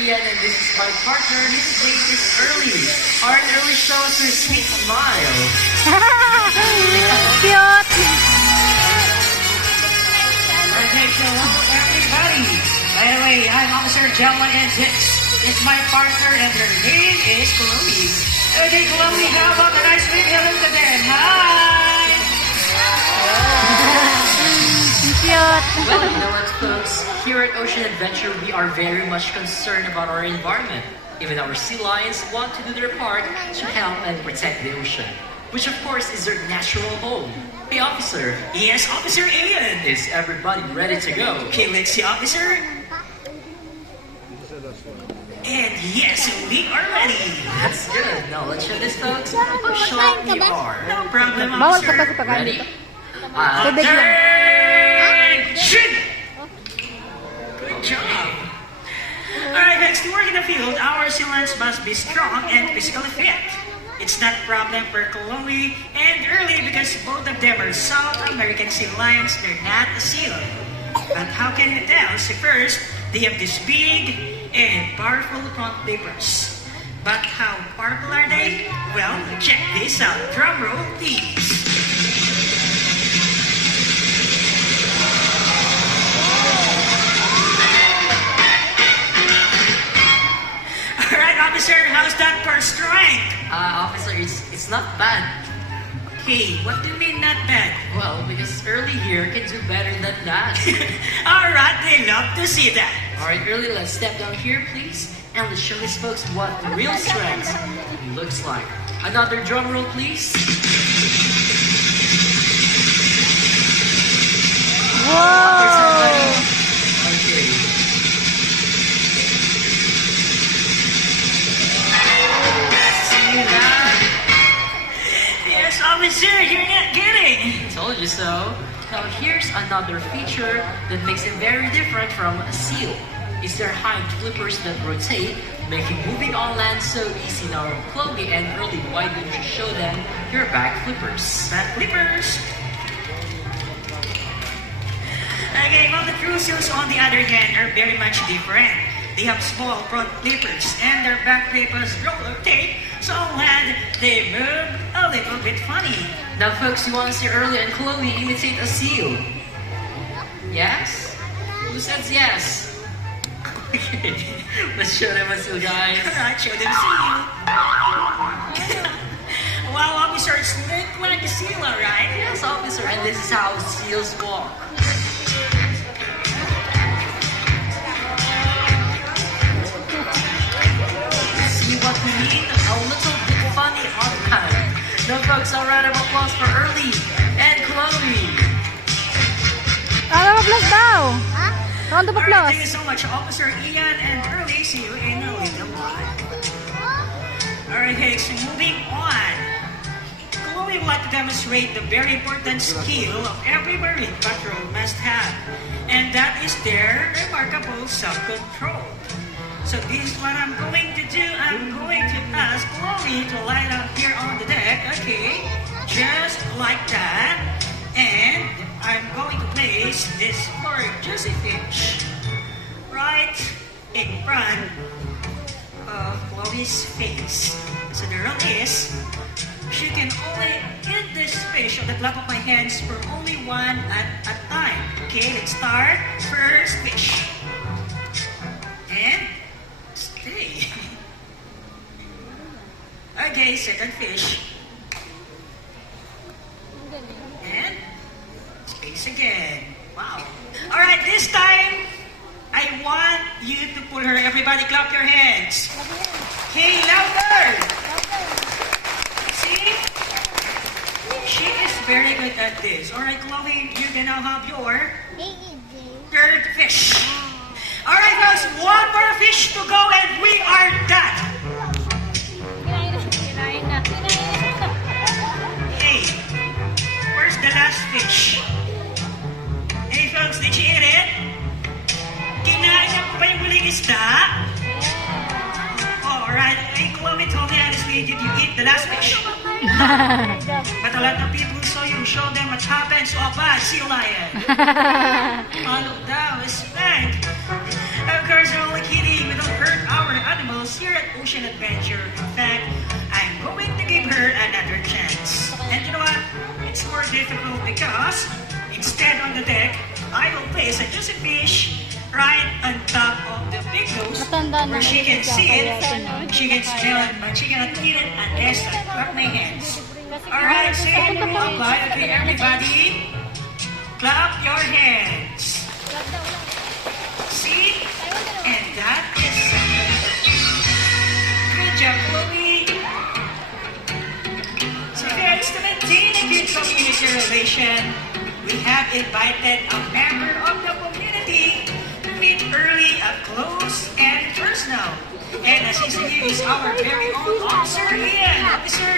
Ian, and this is my partner. His name is Early. Alright, Early, show us your sweet smile. Cute! Okay, hello everybody. By the way, I'm Officer Jelma, and this is my partner, and her name is Chloe. Okay, Chloe, how about a nice big hello to them? Hi! Cute! Well, you know what, folks? Here at Ocean Adventure, we are very much concerned about our environment. Even our sea lions want to do their part to help and protect the ocean, which of course is their natural home. Hey, officer. Yes, Officer Ian. Is everybody ready to go? Okay, let's see, Officer. And yes, we are ready. That's good. Now let's show this, folks, how sharp we are. No problem, Bawal ka Officer. ba sa pagkain Ready? dito? Tubig lang. Attention! Good job. Alright, guys, to work in the field, our sealants must be strong and physically fit. It's not a problem for Chloe and Early because both of them are South American sea lions. They're not a seal. But how can you tell? See, first, they have this big and powerful front flippers. But how powerful are they? Well, check this out. Drum roll, please. Alright, officer, how's that for strength? Officer, it's not bad. Okay, what do you mean not bad? Well, because Early here can do better than that. Alright, they love to see that. Alright, Early, let's step down here, please. And let's show these folks what real strength looks like. Another drum roll, please. Whoa! Okay. See that? Yes, officer, you're not kidding. Told you so. Now here's another feature that makes it very different from a seal. It's their hind flippers that rotate, making moving on land so easy. Now, Chloe and Early, why don't you show them your back flippers? Back flippers. Okay, well, the true seals, on the other hand, are very much different. They have small front flippers, and their back flippers rotate, so on land, they move a little bit funny. Now, folks, you want to see Early and Chloe imitate a seal? Yes? Who says yes? Okay, let's show them a seal, guys. Alright, show them seal. Wow, officer, it's look like a seal, alright? Yes, officer, and this is how seals walk. See what we mean? A little bit funny on time. Now, folks, a round of applause for Early and Chloe. Round of applause daw! Round of Alright, applause! thank you so much, Officer Ian and Early. See you in a little while. Alright, hey, so moving on. Chloe would like to demonstrate the very important skill of every Marine patrol must have, and that is their remarkable self-control. So this is what I'm going to do. I'm going to ask Chloe to lie down here on the deck, okay? Just like that. And I'm going to place this gorgeous fish right in front of Chloe's face. So the rule is, she can only eat this fish on the flap of my hands for only one at a time. Okay, let's start. First fish. And stay. Okay, second fish. And space again. Wow. Alright, this time, I want you to pull her. Everybody clap your hands. Okay, louder. See? She is very good at this. Alright, Chloe, you can now have your third fish. Alright, guys, one more fish to go and we are done. Hey, where's the last fish? Hey, folks, did you eat it? Kinain niyo po ba yung huling isda? Alright, hey, Chloe told me honestly, did you eat the last fish? But a lot of people saw you show them what happens to a bad sea lion. All of that was respect. Of course, you're only kidding. We don't hurt ocean adventure. In fact, I'm going to give her another chance. And you know what? It's more difficult because instead on the deck, I will place a juicy fish right on top of the big nose Matanda na where she can siya, see it, kaya she can smell it, but she cannot eat it unless I clap my hands. Alright, say hello, bye. Okay, everybody, clap your hands. See? And that is good job, Chloe. So guys, to maintain a good community relation, we have invited a member of the community to meet early up close and personal. And assisting you is our very own Officer Ian. Officer,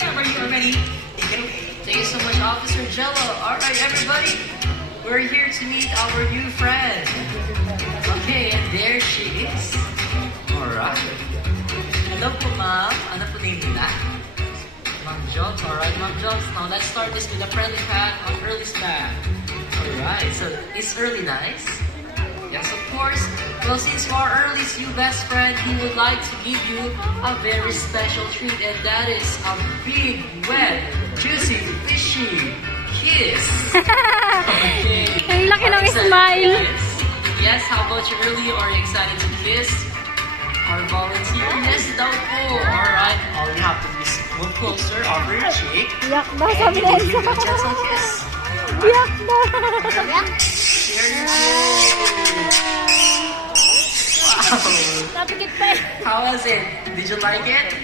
whenever you are ready, take it away. Thank you so much, Officer Jello. Alright, everybody. We're here to meet our new friend. Okay, and there she is. Alright. Hello po, ma'am. Ano po name nila? Ma'am Jobs. Alright, Ma'am Jobs. Now, let's start this with a friendly pack on Early's back. Alright, so is Early nice? Yes, of course. Well, since you are Early's new best friend, he would like to give you a very special treat, and that is a big, wet, juicy, fishy kiss. Okay. Ang laki ng Are you excited smile. to kiss? Yes, how about you, Early? Are you excited to kiss our volunteer? Yes, daw po. Alright, all you have to do is move closer over your cheek. Yak daw, And sabi you na will give Elsa. a gentle kiss. Yak daw. Here you go. Wow. Napikit pa eh. How was it? Did you like it?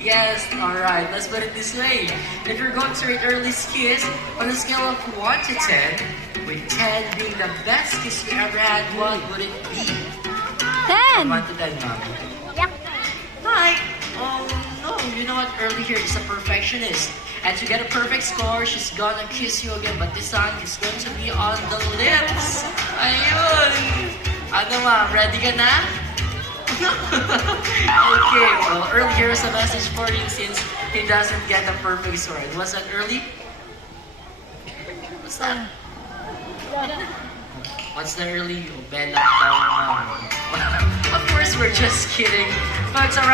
Yes, alright. Let's put it this way. If you're going to rate Early's kiss on a scale of 1 to 10, with 10 being the best kiss you ever had, what would it be? 10. 1 to 10, ma'am. Yak. Hi. Oh no, you know what? Early here is a perfectionist. And to get a perfect score, she's gonna kiss you again, but this time it's going to be on the lips. Ayun. Ano ma'am, ready ka na? Okay, well, Early here is a message for you since he doesn't get a perfect score. What's that, Early? What's that? What's the Early? Bella down. Of course, we're just kidding. But it's alright.